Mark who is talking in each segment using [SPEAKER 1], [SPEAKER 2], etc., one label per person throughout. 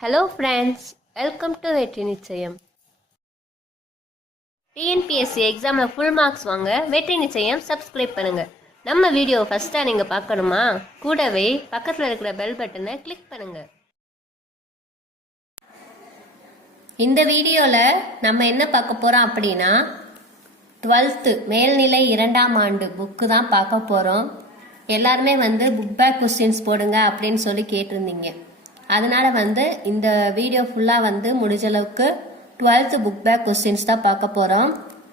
[SPEAKER 1] Hello friends welcome to வெற்றி நிச்சயம் TNPSC எக்ஸாமில் ஃபுல் மார்க்ஸ் வாங்க வெற்றி நிச்சயம் சப்ஸ்கிரைப் பண்ணுங்கள் நம்ம வீடியோ ஃபஸ்ட்டாக நீங்கள் பார்க்கணுமா? கூடவே பக்கத்தில் இருக்கிற பெல் பட்டனை கிளிக் பண்ணுங்கள் இந்த வீடியோவில் நம்ம என்ன பார்க்க போகிறோம் அப்படின்னா டுவெல்த்து மேல்நிலை இரண்டாம் ஆண்டு புக்கு தான் பார்க்க போகிறோம் எல்லாருமே வந்து புக் பேக் கொஸ்டின்ஸ் போடுங்க அப்படின்னு சொல்லி கேட்டிருந்தீங்க. அதனால வந்து இந்த வீடியோ ஃபுல்லாக வந்து முடிஞ்ச அளவுக்கு டுவெல்த்து புக் பேக் கொஸ்டின்ஸ் தான் பார்க்க போகிறோம்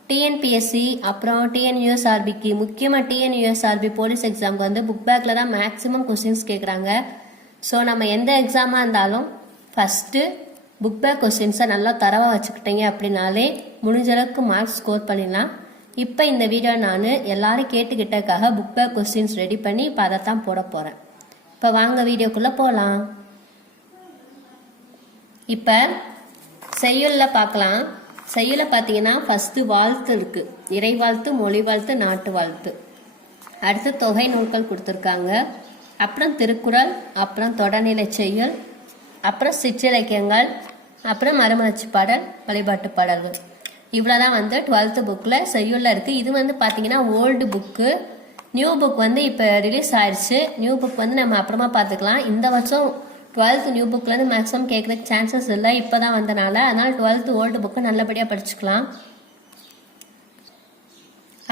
[SPEAKER 1] டிஎன்பிஎஸ்சி அப்புறம் டிஎன்யூஎஸ்ஆர்பிக்கு முக்கியமாக டிஎன்யூஎஸ்ஆர்பி போலீஸ் எக்ஸாமுக்கு வந்து புக் பேக்கில் தான் மேக்ஸிமம் கொஸ்டின்ஸ் கேட்குறாங்க ஸோ நம்ம எந்த எக்ஸாமாக இருந்தாலும் ஃபஸ்ட்டு புக் பேக் கொஸ்டின்ஸை நல்லா தரவாக வச்சுக்கிட்டீங்க அப்படின்னாலே முடிஞ்ச அளவுக்கு மார்க்ஸ் ஸ்கோர் பண்ணிடலாம். இப்போ இந்த வீடியோ நான் எல்லாரும் கேட்டுக்கிட்டக்காக புக் பேக் கொஸ்டின்ஸ் ரெடி பண்ணி இப்போ அதை தான் போட போகிறேன் இப்போ வாங்க வீடியோக்குள்ளே போகலாம் இப்போ செய்யுளில் பார்க்கலாம். செய்யுள பார்த்தீங்கன்னா ஃபஸ்ட்டு வாழ்த்து இருக்குது இறை வாழ்த்து மொழி வாழ்த்து நாட்டு வாழ்த்து அடுத்து தொகை நூல்கள் கொடுத்துருக்காங்க. அப்புறம் திருக்குறள் அப்புறம் தொடர்நிலை செய்யுள் அப்புறம் சிற்றிலக்கியங்கள் அப்புறம் மறுமலர்ச்சி பாடல் வழிபாட்டு பாடல்கள். இவ்வளோதான் வந்து டுவெல்த்து புக்கில் செய்யுளில் இருக்குது இது வந்து பார்த்தீங்கன்னா ஓல்டு புக்கு நியூ புக் வந்து இப்போ ரிலீஸ் ஆயிடுச்சு நியூ புக் வந்து நம்ம அப்புறமா பார்த்துக்கலாம். இந்த வருஷம் டுவெல்த் நியூ புக்லேருந்து மேக்ஸிமம் கேட்குறதுக்கு சான்சஸ் இல்லை. இப்போ தான் வந்தனால. அதனால் டுவெல்த் ஓல்டு புக்கு நல்லபடியாக படிச்சுக்கலாம்.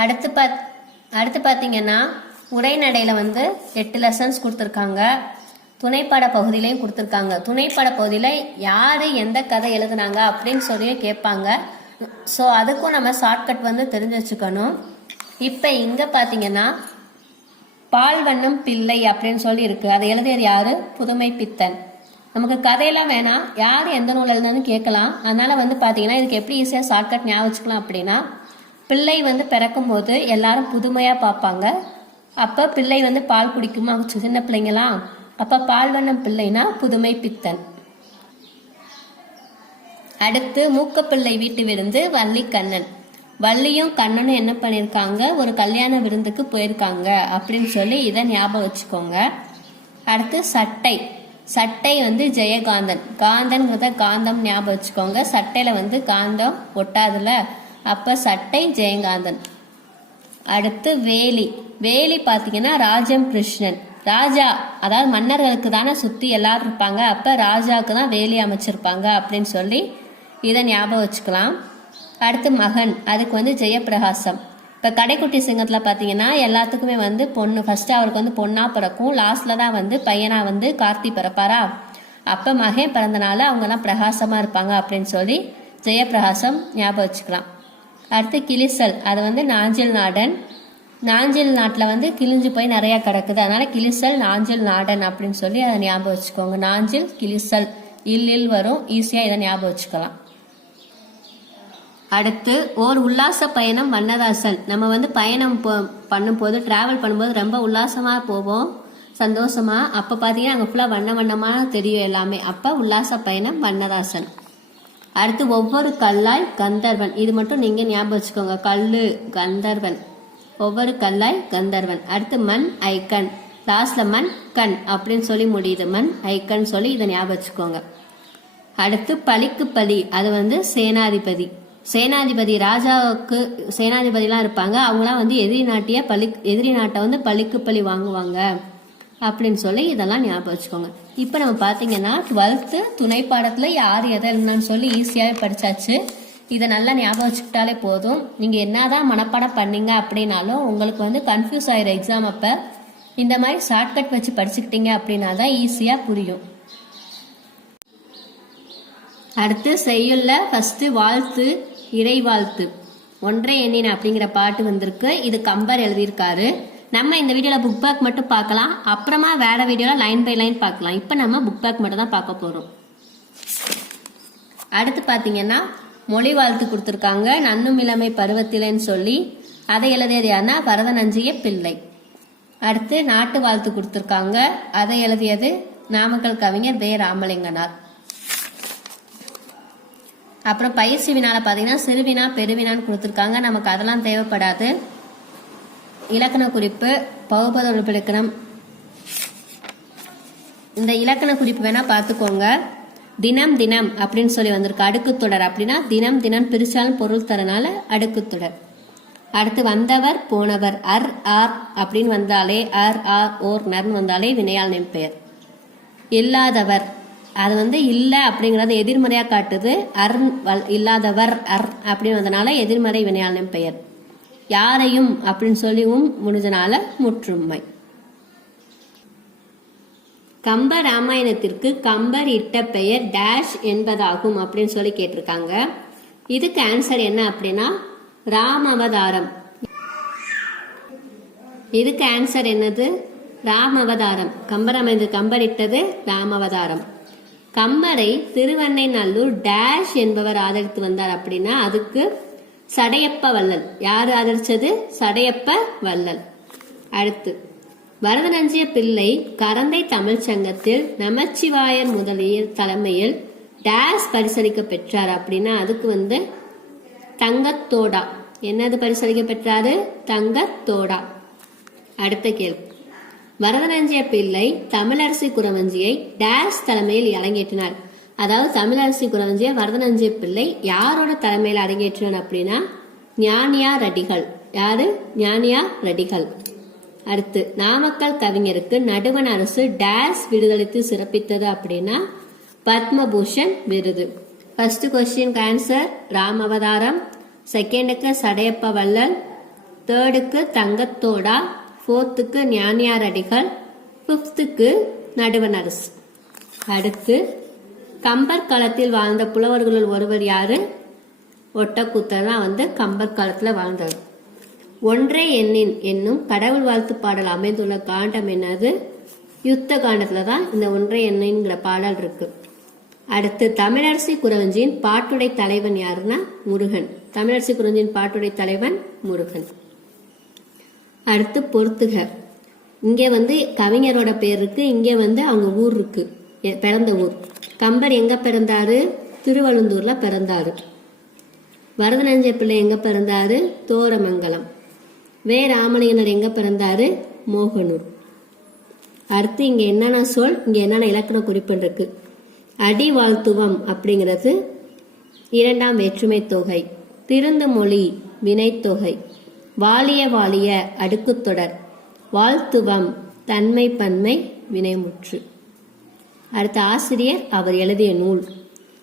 [SPEAKER 1] அடுத்து பாத் அடுத்து பார்த்தீங்கன்னா உரைநடையில் வந்து எட்டு லெசன்ஸ் கொடுத்துருக்காங்க. துணைப்பாட பகுதியிலையும் கொடுத்துருக்காங்க. துணைப்பாட பகுதியில் யார் எந்த கதை எழுதுனாங்க அப்படின்னு சொல்லி கேட்பாங்க. ஸோ அதுக்கும் நம்ம ஷார்ட்கட் வந்து தெரிஞ்சு வச்சுக்கணும். இப்போ இங்கே பார்த்தீங்கன்னா பால்வண்ணம் பிள்ளை அப்படின்னு சொல்லி இருக்கு. அதை எழுதியது யாரு? புதுமை பித்தன். நமக்கு கதையெல்லாம் வேணாம். யார் எந்த நூல் எழுதுனு கேட்கலாம். அதனால வந்து பார்த்தீங்கன்னா இதுக்கு எப்படி ஈஸியாக ஷார்ட்கட் ஞாபகம் வச்சுக்கலாம் அப்படின்னா பிள்ளை வந்து பிறக்கும் போது எல்லாரும் புதுமையாக பார்ப்பாங்க. அப்போ பிள்ளை வந்து பால் குடிக்குமா? சின்ன பிள்ளைங்களாம் அப்போ பால்வண்ணம் பிள்ளைனா புதுமை பித்தன். அடுத்து மூக்கப்பிள்ளை வீட்டு விருந்து வள்ளிக்கண்ணன். வள்ளியும் கண்ணனும் என்ன பண்ணியிருக்காங்க ஒரு கல்யாண விருந்துக்கு போயிருக்காங்க அப்படின்னு சொல்லி இதை ஞாபகம் வச்சுக்கோங்க. அடுத்து சட்டை. சட்டை வந்து ஜெயகாந்தன். காந்தன்கிறத காந்தம் ஞாபகம் வச்சுக்கோங்க. சட்டையில் வந்து காந்தம் ஒட்டாதுல அப்போ சட்டை ஜெயகாந்தன். அடுத்து வேலி. வேலி பார்த்தீங்கன்னா ராஜம் கிருஷ்ணன். ராஜா அதாவது மன்னர்களுக்கு தானே சுற்றி எல்லாரும் இருப்பாங்க. அப்போ ராஜாவுக்கு தான் வேலி அமைச்சிருப்பாங்க அப்படின்னு சொல்லி இதை ஞாபகம் வச்சுக்கலாம். அடுத்து மகன் அதுக்கு வந்து ஜெயப்பிரகாசம். இப்போ கடைக்குட்டி சிங்கத்தில் பார்த்தீங்கன்னா எல்லாத்துக்குமே வந்து பொண்ணு. ஃபர்ஸ்ட் அவருக்கு வந்து பொண்ணாக பிறக்கும். லாஸ்ட்ல தான் வந்து பையனாக வந்து கார்த்தி பிறப்பாரா? அப்போ மகன் பிறந்தனால அவங்கெல்லாம் பிரகாசமாக இருப்பாங்க அப்படின்னு சொல்லி ஜெயப்பிரகாசம் ஞாபகம் வச்சுக்கலாம். அடுத்து கிளிசல். அது வந்து நாஞ்சில் நாடன். நாஞ்சில் நாட்டில் வந்து கிழிஞ்சு போய் நிறையா கிடக்குது. அதனால கிளிசல் நாஞ்சில் நாடன் அப்படின்னு சொல்லி அதை ஞாபகம் வச்சுக்கோங்க. நாஞ்சில் கிளிசல். இல்லில் வரும். ஈஸியாக இதை ஞாபகம் வச்சுக்கலாம். அடுத்து ஓர் உல்லாச பயணம் வண்ணதாசன். நம்ம வந்து பயணம் பண்ணும்போது டிராவல் பண்ணும்போது ரொம்ப உல்லாசமாக போவோம். சந்தோஷமா. அப்போ பார்த்தீங்கன்னா அங்கே ஃபுல்லாக வண்ண வண்ணமாக தெரியும் எல்லாமே. அப்போ உல்லாச பயணம் வண்ணதாசன். அடுத்து ஒவ்வொரு கல்லாய் கந்தர்வன். இது மட்டும் நீங்கள் ஞாபகம் வச்சுக்கோங்க. கல்லு கந்தர்வன். ஒவ்வொரு கல்லாய் கந்தர்வன். அடுத்து மண் ஐக்கன் லாஸ்ட்ல மண் கண் அப்படின்னு சொல்லி முடியுது. மண் ஐக்கன் சொல்லி இதை ஞாபகம் வச்சுக்கோங்க. அடுத்து பலிக்கு பலி. அது வந்து சேனாதிபதி. சேனாதிபதி ராஜாவுக்கு சேனாதிபதிலாம் இருப்பாங்க. அவங்களாம் வந்து எதிரி நாட்டிய பழி எதிரி நாட்டை வந்து பழிக்கு பழி வாங்குவாங்க. அப்படின்னு சொல்லி இதெல்லாம் ஞாபகம் வச்சுக்கோங்க. இப்போ நம்ம பார்த்தீங்கன்னா டுவெல்த்து துணை பாடத்தில் யார் எதை என்னன்னு சொல்லி ஈஸியாகவே படித்தாச்சு இதை நல்லா ஞாபகம் வச்சுக்கிட்டாலே போதும். நீங்கள் என்ன தான் மனப்பாடம் பண்ணீங்க அப்படின்னாலும் உங்களுக்கு வந்து கன்ஃபியூஸ் ஆகிற எக்ஸாம் அப்போ. இந்த மாதிரி ஷார்ட்கட் வச்சு படிச்சுக்கிட்டீங்க அப்படின்னா தான் ஈஸியாக புரியும். அடுத்து செய்யுள்ள ஃபஸ்ட்டு வாழ்த்து. இறைவாழ்த்து. ஒன்றை எண்ணின அப்படிங்கிற பாட்டு வந்திருக்கு. இது கம்பர் எழுதியிருக்காரு. நம்ம இந்த வீடியோவில் புக் பேக் மட்டும் பார்க்கலாம். அப்புறமா வேற வீடியோவில் லைன் பை லைன் பார்க்கலாம். இப்போ நம்ம புக் பேக் மட்டும் தான் பார்க்க போகிறோம் அடுத்து பார்த்தீங்கன்னா மொழி வாழ்த்து கொடுத்துருக்காங்க. நன்னும் இளமை பருவத்திலேன்னு சொல்லி அதை எழுதியது யாருன்னா பரதநஞ்சிய பிள்ளை. அடுத்து நாட்டு வாழ்த்து கொடுத்துருக்காங்க. அதை எழுதியது நாமக்கல் கவிஞர் வே. ராமலிங்கனார். அப்புறம் பயிற்சி வினால பார்த்தீங்கன்னா சிறுவினா பெருவினான்னு கொடுத்துருக்காங்க. நமக்கு அதெல்லாம் தேவைப்படாது. இலக்கண குறிப்பு பகுபத இலக்கணம். இந்த இலக்கண குறிப்பு வேணா பார்த்துக்கோங்க. தினம் தினம் அப்படின்னு சொல்லி வந்திருக்கு. அடுக்குத்தொடர் அப்படின்னா தினம் தினம் பிரிச்சாலும் பொருள் தரனால அடுக்குத்தொடர் அடுத்து வந்தவர் போனவர். அர் ஆர் அப்படின்னு வந்தாலே அர் ஆர் ஓர் நர்னு வந்தாலே வினையால் பெயர். இல்லாதவர். அது வந்து இல்லை அப்படிங்கிறது எதிர்மறையாக காட்டுது. அர் இல்லாதவர் அர் அப்படின்னு வந்தனால எதிர்மறை வினையாளன் பெயர். யாரையும் அப்படின்னு சொல்லியும் முடிஞ்சனால முற்றுமை. கம்ப ராமாயணத்திற்கு கம்பர் இட்ட பெயர் டேஷ் என்பதாகும் அப்படின்னு சொல்லி கேட்டிருக்காங்க. இதுக்கு ஆன்சர் என்ன அப்படின்னா ராம் அவதாரம் இதுக்கு ஆன்சர் என்னது? ராம் அவதாரம் கம்பராமாயணத்து கம்பர் இட்டது ராம் அவதாரம் கம்பரை திருவண்ணைநல்லூர் டேஷ் என்பவர் ஆதரித்து வந்தார் அப்படின்னா அதுக்கு சடையப்ப வள்ளல். யார் ஆதரிச்சது? சடையப்ப வள்ளல். அடுத்து வரதனஞ்சிய பிள்ளை கரந்தை தமிழ் சங்கத்தில் நமச்சிவாயர் முதலியர் தலைமையில் டேஷ் பரிசளிக்க பெற்றார் அப்படின்னா அதுக்கு வந்து தங்கத்தோடா. என்னது பரிசளிக்க பெற்றாரு? தங்கத்தோடா. அடுத்த கேள்வி. வரதனஞ்சிய பிள்ளை தமிழரசி குறவஞ்சியை டேஷ் தலைமையில் அரங்கேற்றினார். அதாவது தமிழரசி குறவஞ்சிய வரதனஞ்சிய பிள்ளை யாரோட தலைமையில் அரங்கேற்றினார் அப்படின்னா ஞானியா ரெடிகள். யாரு? ஞானியா ரெடிகள். அடுத்து நாமக்கல் கவிஞருக்கு நடுவண் அரசு டேஸ் விடுதலைத்து சிறப்பித்தது அப்படின்னா பத்மபூஷன் விருது. ஃபர்ஸ்ட் கொஸ்டின் ஆன்சர் ராம் அவதாரம். செகண்டுக்கு சடையப்ப வள்ளல். தேர்டுக்கு தங்கத்தோடா. ஃபோர்த்துக்கு ஞானியார் அடிகள் ஃபிஃப்த்துக்கு நடுவண் அரசு. அடுத்து கம்பர் காலத்தில் வாழ்ந்த புலவர்களுள் ஒருவர் யாரு? ஒட்டக்கூத்தர் தான் வந்து கம்பர் காலத்தில் வாழ்ந்தவர். ஒன்றே எண்ணின் என்னும் கடவுள் வாழ்த்து பாடல் அமைந்துள்ள காண்டம் என்னது? யுத்த காண்டத்தில் தான் இந்த ஒன்றே எண்ணின்ங்கிற பாடல் இருக்கு. அடுத்து தமிழரசி குறவஞ்சியின் பாட்டுடை தலைவன் யாருன்னா? முருகன். தமிழரசி குரவஞ்சியின் பாட்டுடை தலைவன் முருகன். அடுத்து பொறுத்துக. இங்கே வந்து கவிஞரோட பேர் இருக்கு இங்கே வந்து அவங்க ஊர் இருக்கு பிறந்த ஊர். கம்பர் எங்க பிறந்தாரு? திருவழுந்தூர்ல பிறந்தாரு. வரதனஞ்சய பிள்ளை எங்க பிறந்தாரு? தோரமங்கலம். வே. ராமலிங்கனர் எங்க பிறந்தாரு? மோகனூர். அடுத்து இங்க என்னென்ன சொல் இங்க என்னென்ன இலக்கண குறிப்பு இருக்கு? அடி வாழ்த்துவம் அப்படிங்கிறது இரண்டாம் வேற்றுமை தொகை. திறந்த மொழி வினைத்தொகை. வாலிய வாலிய அடுக்குத்தொடர் வாழ்த்துவம் தன்மை பன்மை வினைமுற்று. அடுத்த ஆசிரியர் அவர் எழுதிய நூல்.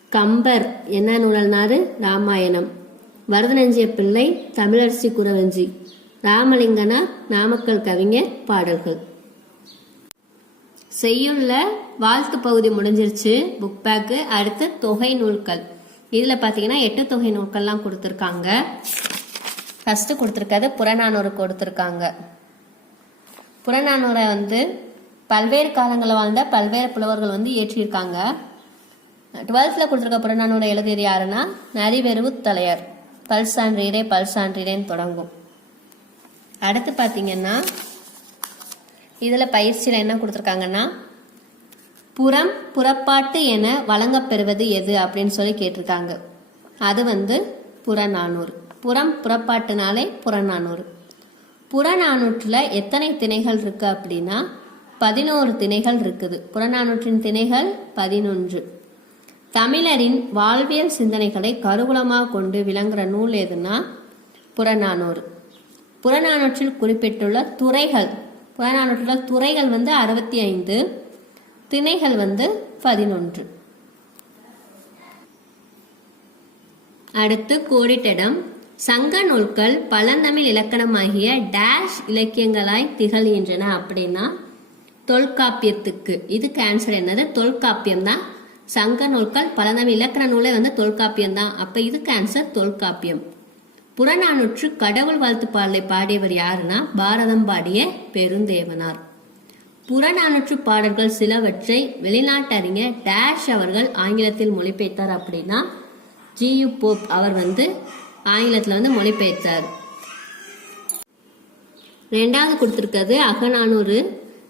[SPEAKER 1] கம்பர் என்ன நூலல்னாரு? ராமாயணம். வரதனஞ்சிய பிள்ளை தமிழரசி குரவஞ்சி ராமலிங்கனார் நாமக்கல் கவிஞர் பாடல்கள். செய்யுள்ள வாழ்த்து பகுதி முடிஞ்சிருச்சு. புக் பேக்கு அடுத்து தொகை நூல்கள். இதில் பார்த்தீங்கன்னா எட்டு தொகை நூல்கள்லாம் கொடுத்துருக்காங்க. ஃபஸ்ட்டு கொடுத்துருக்கிறது புறநானூறு கொடுத்துருக்காங்க. புறநானூரை வந்து பல்வேறு காலங்களில் வாழ்ந்த பல்வேறு புலவர்கள் வந்து இயற்றியிருக்காங்க. டுவெல்த்தில் கொடுத்துருக்க புறநானூரை எழுதியது யாருன்னா? நரிவெருவு தலையர் பல்சான்றீரே பல்சான்றீரேன்னு தொடங்கும். அடுத்து பார்த்தீங்கன்னா இதில் பயிற்சியில் என்ன கொடுத்துருக்காங்கன்னா புறம் புறப்பாட்டு என வழங்கப்பெறுவது எது? அப்படின்னு சொல்லி கேட்டிருக்காங்க. அது வந்து புறநானூறு. புறம் புறப்பாட்டுனாலே புறநானூறு. புறநானூற்றில் எத்தனை திணைகள் இருக்கு அப்படின்னா பதினோரு திணைகள் இருக்குது. புறநானூற்றின் திணைகள் பதினொன்று. தமிழரின் வாழ்வியல் சிந்தனைகளை கருகுலமாக கொண்டு விளங்குற நூல் எதுனா புறநானூறு. புறநானூற்றில் குறிப்பிட்டுள்ள துறைகள் புறநானூற்றில் துறைகள் வந்து அறுபத்தி ஐந்து திணைகள் வந்து பதினொன்று. அடுத்து கோடிட்டிடம் சங்க நூல்கள் பழந்தமிழ் இலக்கணமாகிய டேஷ் இலக்கியங்களாய் திகழ்கின்றன அப்படின்னா தொல்காப்பியத்துக்கு. இதுக்கு ஆன்சர் என்னது? தொல்காப்பியம் தான் சங்க நூல்கள் பழந்தமிழ் இலக்கண நூலே வந்து தொல்காப்பியம் தான் அப்ப இதுக்கு ஆன்சர் தொல்காப்பியம். புறநானூற்று கடவுள் வாழ்த்து பாடலை பாடியவர் யாருன்னா? பாரதம் பாடிய பெருந்தேவனார். புறநானூற்று பாடல்கள் சிலவற்றை வெளிநாட்டறிஞர் டேஷ் அவர்கள் ஆங்கிலத்தில் மொழிபெய்த்தார் அப்படின்னா ஜியு போப் அவர் வந்து ஆங்கிலத்தில் வந்து மொழிபெயர்த்தார். ரெண்டாவது கொடுத்துருக்கிறது அகநானூறு.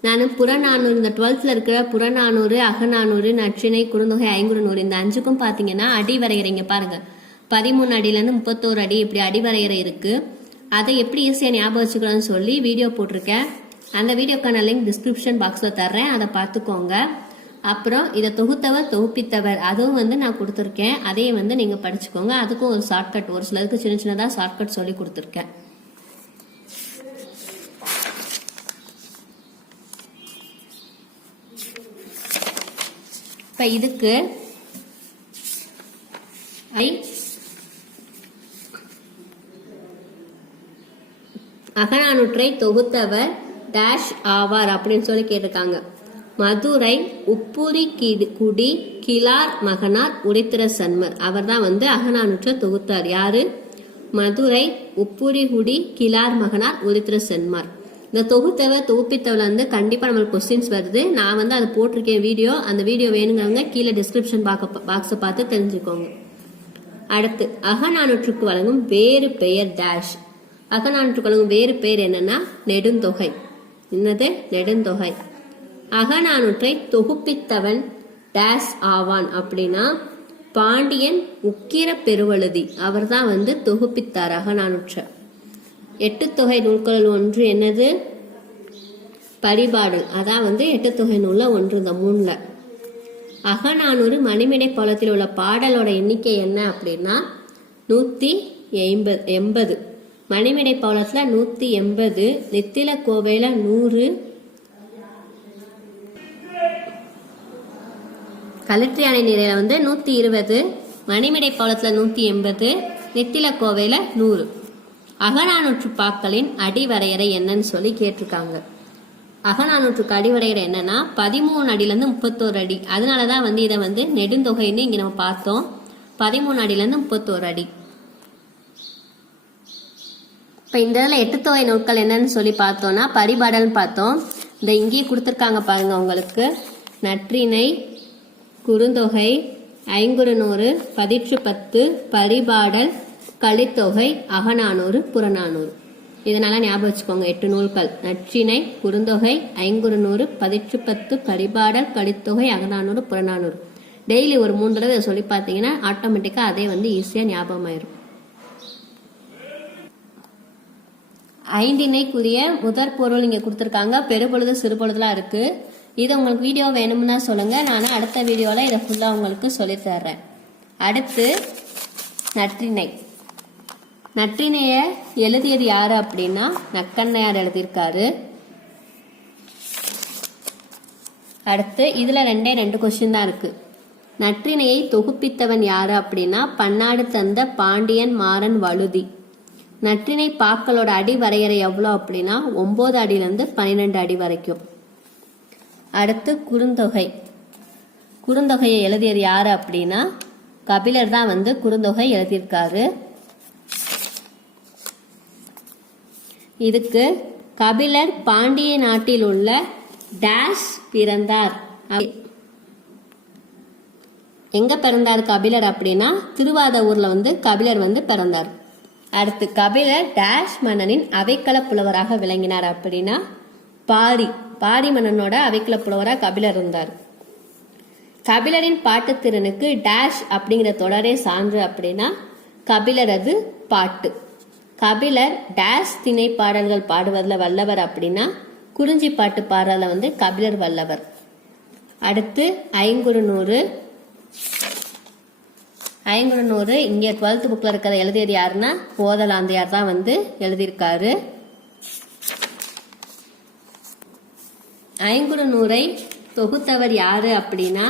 [SPEAKER 1] நான் புறநானூறு இந்த டுவெல்த்தில் இருக்கிற புறநானூறு அகநானூறு நற்றினை குறுந்தொகை ஐங்குறுநூறு இந்த அஞ்சுக்கும் பார்த்தீங்கன்னா அடி வரைகிறீங்க பாருங்கள் பதிமூணு அடியிலேருந்து முப்பத்தோரு அடி இப்படி அடி வரைகிற இருக்குது அதை எப்படி ஈஸியாக ஞாபகம் வச்சுக்கலாம்னு சொல்லி வீடியோ போட்டிருக்கேன். அந்த வீடியோக்கான லிங்க் டிஸ்கிரிப்ஷன் பாக்ஸில் தர்றேன். அதை பார்த்துக்கோங்க. அப்புறம் இதை தொகுத்தவர் தொகுப்பித்தவர். அதுவும் வந்து நான் கொடுத்துருக்கேன். அதையும் வந்து நீங்கள் படிச்சுக்கோங்க. அதுக்கும் ஒரு ஷார்ட்கட் ஒரு சிலருக்கு சின்ன சின்னதாக ஷார்ட்கட் சொல்லி கொடுத்துருக்கேன். இப்போ இதுக்கு ஐ அகநானூற்றை தொகுத்தவர் டேஷ் ஆவார் அப்படின்னு சொல்லி கேட்டிருக்காங்க. மதுரை உப்புரி கிடு குடி கிளார் மகனார் உடைத்திர சன்மர் அவர் தான் வந்து அகநானூற்றை தொகுத்தார். யாரு? மதுரை உப்புரிகுடி கிளார் மகனார் உடைத்திர சென்மார் இந்த தொகுத்தவர் தொகுப்பித்தவளை வந்து கண்டிப்பாக நம்மளுக்கு கொஸ்டின்ஸ் வருது. நான் வந்து அதை போட்டிருக்கேன் வீடியோ. அந்த வீடியோ வேணுங்கிறவங்க கீழே டிஸ்கிரிப்ஷன் பார்க்க பாக்ஸை பார்த்து தெரிஞ்சுக்கோங்க. அடுத்து அகநானூற்றுக்கு வழங்கும் வேறு பெயர் டேஷ் அகநானூற்றுக்கு வழங்கும் வேறு பெயர் என்னன்னா நெடுந்தொகை. என்னது? நெடுந்தொகை. அகநானூற்றை தொகுப்பித்தவன் டேஸ் ஆவான் அப்படின்னா பாண்டியன் உக்கிர பெருவழுதி. அவர் தான் வந்து தொகுப்பித்தார் அகநானூற்ற. எட்டு தொகை நூல்கள் ஒன்று என்னது? பரிபாடல் அதான் வந்து எட்டு தொகை நூலில் ஒன்று இந்த மூணில். அகநானூறு மணிமேடை பாலத்தில் உள்ள பாடலோட எண்ணிக்கை என்ன அப்படின்னா நூற்றி எண்பது எண்பது. மணிமேடை பாலத்தில் நூற்றி எண்பது நித்தில கோவையில் நூறு கலெக்டர் அணை நிறையில் வந்து நூற்றி இருபது மணிமடை பாலத்தில் நூற்றி எண்பது நெத்தில கோவையில் நூறு. அகநானூற்று பாக்களின் அடிவரையறை என்னன்னு சொல்லி கேட்டிருக்காங்க. அகநானூற்றுக்கு அடிவரையறை என்னன்னா பதிமூணு அடியிலேருந்து முப்பத்தோரு அடி. அதனால தான் வந்து இதை வந்து நெடுந்தொகைன்னு இங்கே நம்ம பார்த்தோம். பதிமூணு அடியிலேருந்து முப்பத்தோரு அடி. இப்போ இந்த இதில் எட்டு தொகை நூல்கள் என்னன்னு சொல்லி பார்த்தோம்னா பரிபாடல்னு பார்த்தோம். இந்த இங்கேயே கொடுத்துருக்காங்க பாருங்க உங்களுக்கு. நற்றினை குறுந்தொகை ஐங்குறுநூறு பதிற்று பத்து பரிபாடல் கலித்தொகை அகநானூறு புறநானூறு. இதனால ஞாபகம் வச்சுக்கோங்க எட்டு நூல்கள். நற்றிணை குறுந்தொகை ஐங்குறுநூறு பதிற்று பத்து பரிபாடல் கலித்தொகை அகநானூறு புறநானூறு. டெய்லி ஒரு மூணு தடவை இதை சொல்லி பார்த்தீங்கன்னா ஆட்டோமேட்டிக்காக அதே வந்து ஈஸியாக ஞாபகம் ஆயிரும் ஐந்திணைக்குரிய முதற் பொருள் இங்கே கொடுத்துருக்காங்க. பெருபொழுது சிறுபொழுதுலாம் இருக்குது இது உங்களுக்கு வீடியோ வேணும்னா சொல்லுங்க. நான் அடுத்த வீடியோவில் இதை ஃபுல்லாக உங்களுக்கு சொல்லித்தர்றேன் அடுத்து நற்றிணை. நற்றிணையை எழுதியது யார் அப்படின்னா நக்கண்ணையார் எழுதியிருக்காரு. அடுத்து இதில் ரெண்டே ரெண்டு கொஸ்டின் தான் இருக்கு. நற்றினையை தொகுப்பித்தவன் யார் அப்படின்னா பன்னாடு தந்த பாண்டியன் மாறன் வழுதி. நற்றினை பாக்களோட அடி வரையறை எவ்வளோ அப்படின்னா ஒம்பது அடியிலேருந்து பன்னிரெண்டு அடி வரைக்கும். அடுத்து குறுந்தொகை. குறுந்தொகையை எழுதியது யார் அப்படின்னா கபிலர் தான் வந்து குறுந்தொகை எழுதியிருக்காரு. இதுக்கு கபிலர் பாண்டிய நாட்டில் உள்ள டேஷ் பிறந்தார். எங்க பிறந்தார் கபிலர் அப்படின்னா திருவாதூர்ல வந்து கபிலர் வந்து பிறந்தார். அடுத்து கபிலர் டேஷ் மன்னனின் அவைக்கள புலவராக விளங்கினார் அப்படின்னா பாரி. பாரி மன்னனோட அவைக்கள புலவராக கபிலர் இருந்தார். கபிலரின் பாட்டுத்திறனுக்கு டேஷ் அப்படிங்கிற தொடரே சான்று அப்படின்னா கபிலரது பாட்டு. கபிலர் டேஷ் திணை பாடல்கள் பாடுவதில் வல்லவர் அப்படின்னா குறிஞ்சி பாட்டு பாடுறதுல வந்து கபிலர் வல்லவர். அடுத்து ஐங்குறுநூறு ஐங்குறுநூறு இங்கே டுவெல்த் புக்கில் இருக்கிறத எழுதியது யாருன்னா ஓதலாந்தையார் தான் வந்து எழுதியிருக்காரு. ஐங்குறுநூறை தொகுத்தவர் யாரு அப்படின்னா?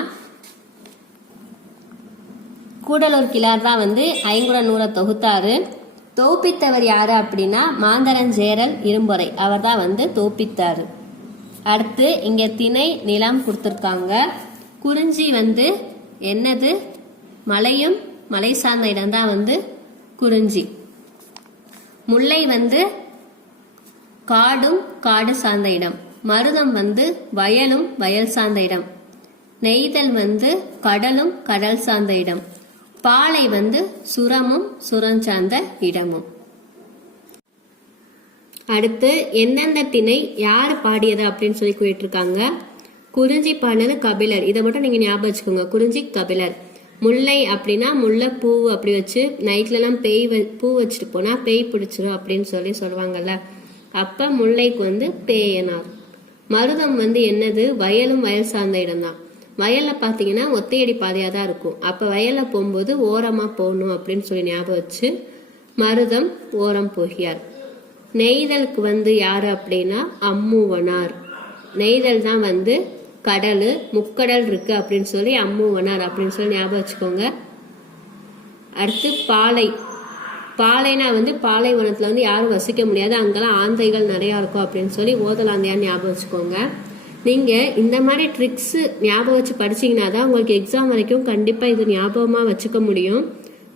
[SPEAKER 1] கூடலூர் கிளார் தான் வந்து ஐங்குற நூறை தொகுத்தாரு. தோப்பித்தவர் யாரு அப்படின்னா மாந்தரஞ்சேரல் இரும்பொறை. அவர் தான் வந்து தோப்பித்தாரு. அடுத்து இங்க திணை நிலம் கொடுத்துருக்காங்க. குறிஞ்சி வந்து என்னது? மலையும் மலை சார்ந்த இடம்தான் வந்து குறிஞ்சி. முல்லை வந்து காடும் காடு சார்ந்த இடம். மருதம் வந்து வயலும் வயல் சார்ந்த இடம். நெய்தல் வந்து கடலும் கடல் சார்ந்த இடம். பாலை வந்து சுரமும் சுரம் சார்ந்த இடமும். அடுத்து எந்தெந்த திணை யார் பாடியது அப்படின்னு சொல்லி கேட்டிருக்காங்க குறிஞ்சி பாடினது கபிலர். இதை மட்டும் நீங்க ஞாபகம் வச்சுக்கோங்க. குறிஞ்சி கபிலர். முல்லை அப்படின்னா முல்லை பூ அப்படி வச்சு நைட்லலாம் பேய் பூ வச்சுட்டு போனா பேய் பிடிச்சிரும் அப்படின்னு சொல்லி சொல்லுவாங்கல்ல. அப்ப முல்லைக்கு வந்து பேயனார். மருதம் வந்து என்னது? வயலும் வயல் சார்ந்த இடம்தான். வயலில் பார்த்தீங்கன்னா ஒத்தையடி பாதையாக தான் இருக்கும். அப்போ வயலில் போகும்போது ஓரமாக போகணும் அப்படின்னு சொல்லி ஞாபகம் வச்சு மருதம் ஓரம் போகியார் நெய்தலுக்கு வந்து யாரு அப்படின்னா அம்முவனார். நெய்தல் தான் வந்து கடல் முக்கடல் இருக்கு அப்படின்னு சொல்லி அம்முவனார் அப்படின்னு சொல்லி ஞாபகம் வச்சுக்கோங்க. அடுத்து பாலை. பாலைனா வந்து பாலைவனத்தில் வந்து யாரும் வசிக்க முடியாது. அங்கெல்லாம் ஆந்தைகள் நிறையா இருக்கும் அப்படின்னு சொல்லி ஓதலாந்தையான்னு ஞாபகம் வச்சுக்கோங்க. நீங்கள் இந்த மாதிரி ட்ரிக்ஸு ஞாபகம் வச்சு படிச்சீங்கன்னா தான் உங்களுக்கு எக்ஸாம் வரைக்கும் கண்டிப்பாக இது ஞாபகமாக வச்சுக்க முடியும்.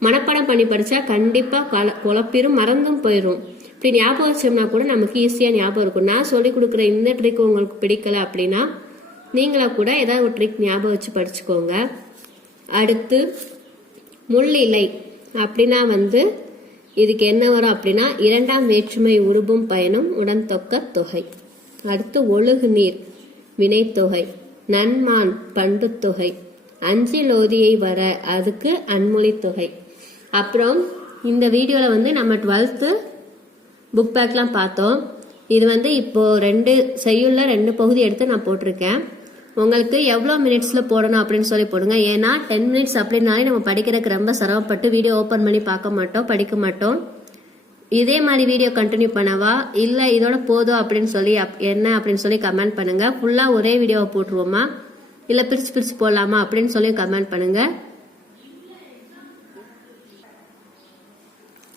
[SPEAKER 1] மனப்பாடம் பண்ணி படித்தா கண்டிப்பாக கல குழப்பிரும் மறந்தும் போயிடும் இப்படி ஞாபகம் வச்சோம்னா கூட நமக்கு ஈஸியாக ஞாபகம் இருக்கும். நான் சொல்லி கொடுக்குற இந்த ட்ரிக் உங்களுக்கு பிடிக்கல அப்படின்னா நீங்களாக கூட ஏதாவது ஒரு ட்ரிக் ஞாபகம் வச்சு படிச்சுக்கோங்க. அடுத்து முள்ளிலை அப்படின்னா வந்து இதுக்கு என்ன வரும் அப்படின்னா இரண்டாம் வேற்றுமை உருபும் பயனும் உடன் தொக்க தொகை. அடுத்து ஒழுகு நீர் வினைத்தொகை நன்மான் பண்பு தொகை. அஞ்சிலோதியை வர அதுக்கு அன்மொழி தொகை. அப்புறம் இந்த வீடியோவில் வந்து நம்ம டுவெல்த்து புக் பேக்லாம் பார்த்தோம். இது வந்து இப்போது ரெண்டு செய்யுள்ள ரெண்டு பகுதி எடுத்து நான் போட்டிருக்கேன். உங்களுக்கு எவ்வளோ மினிட்ஸில் போடணும் அப்படின்னு சொல்லி போடுங்க. ஏன்னா டென் மினிட்ஸ் அப்படின்னாலே நம்ம படிக்கிறதுக்கு ரொம்ப சிரமப்பட்டு வீடியோ ஓப்பன் பண்ணி பார்க்க மாட்டோம் படிக்க மாட்டோம். இதே மாதிரி வீடியோ கண்டினியூ பண்ணவா? இல்லை இதோட போதும் அப்படின்னு சொல்லி அப்- என்ன அப்படின்னு சொல்லி கமெண்ட் பண்ணுங்கள் ஃபுல்லாக ஒரே வீடியோவை போட்டுருவோமா? இல்லை பிரிச்சு பிரித்து போடலாமா அப்படின்னு சொல்லி கமெண்ட் பண்ணுங்கள்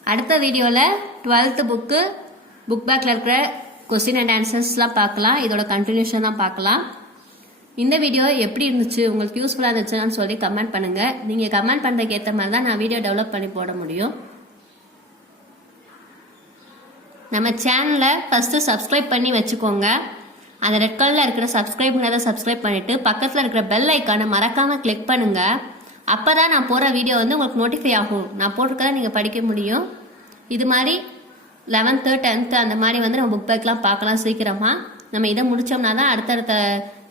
[SPEAKER 1] அடுத்த வீடியோவில் டுவெல்த்து புக்கு புக் பேக்கில் இருக்கிற கொஸ்டின் அண்ட் ஆன்சர்ஸ்லாம் பார்க்கலாம். இதோட கண்டினியூஷன் தான் பார்க்கலாம். இந்த வீடியோ எப்படி இருந்துச்சு உங்களுக்கு யூஸ்ஃபுல்லாக இருந்துச்சுன்னு சொல்லி கமெண்ட் பண்ணுங்கள் நீங்கள் கமெண்ட் பண்ணுறதுக்கு ஏற்ற மாதிரி தான் நான் வீடியோ டெவலப் பண்ணி போட முடியும். நம்ம சேனலை ஃபஸ்ட்டு சப்ஸ்கிரைப் பண்ணி வச்சுக்கோங்க. அந்த ரெட் கலரில் இருக்கிற சப்ஸ்கிரைப்ங்கிறத சப்ஸ்கிரைப் பண்ணிவிட்டு பக்கத்தில் இருக்கிற பெல் ஐக்கானை மறக்காமல் கிளிக் பண்ணுங்கள் அப்போ தான் நான் போடுற வீடியோ வந்து உங்களுக்கு நோட்டிஃபை ஆகும். நான் போட்டிருக்கதை நீங்கள் படிக்க முடியும். இது மாதிரி லெவன்த்து டென்த்து அந்த மாதிரி வந்து நம்ம புக் பேக்லாம் பார்க்கலாம் சீக்கிரமாக நம்ம இதை முடித்தோம்னா தான் அடுத்தடுத்த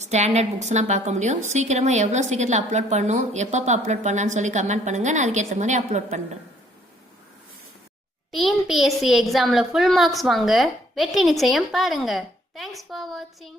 [SPEAKER 1] ஸ்டாண்டர்ட் புக்ஸ்லாம் பார்க்க முடியும். சீக்கிரமாக எவ்வளோ சீக்கிரத்தில் அப்லோட் பண்ணணும் எப்பப்போ அப்லோட் பண்ணான்னு சொல்லி கமெண்ட் பண்ணுங்கள் நான் அதுக்கேற்ற மாதிரி அப்லோட் பண்ணுறேன்
[SPEAKER 2] டிஎன்பிஎஸ்சி எக்ஸாமில் ஃபுல் மார்க்ஸ் வாங்க. வெற்றி நிச்சயம் பாருங்கள் தேங்க்ஸ் ஃபார் வாட்சிங்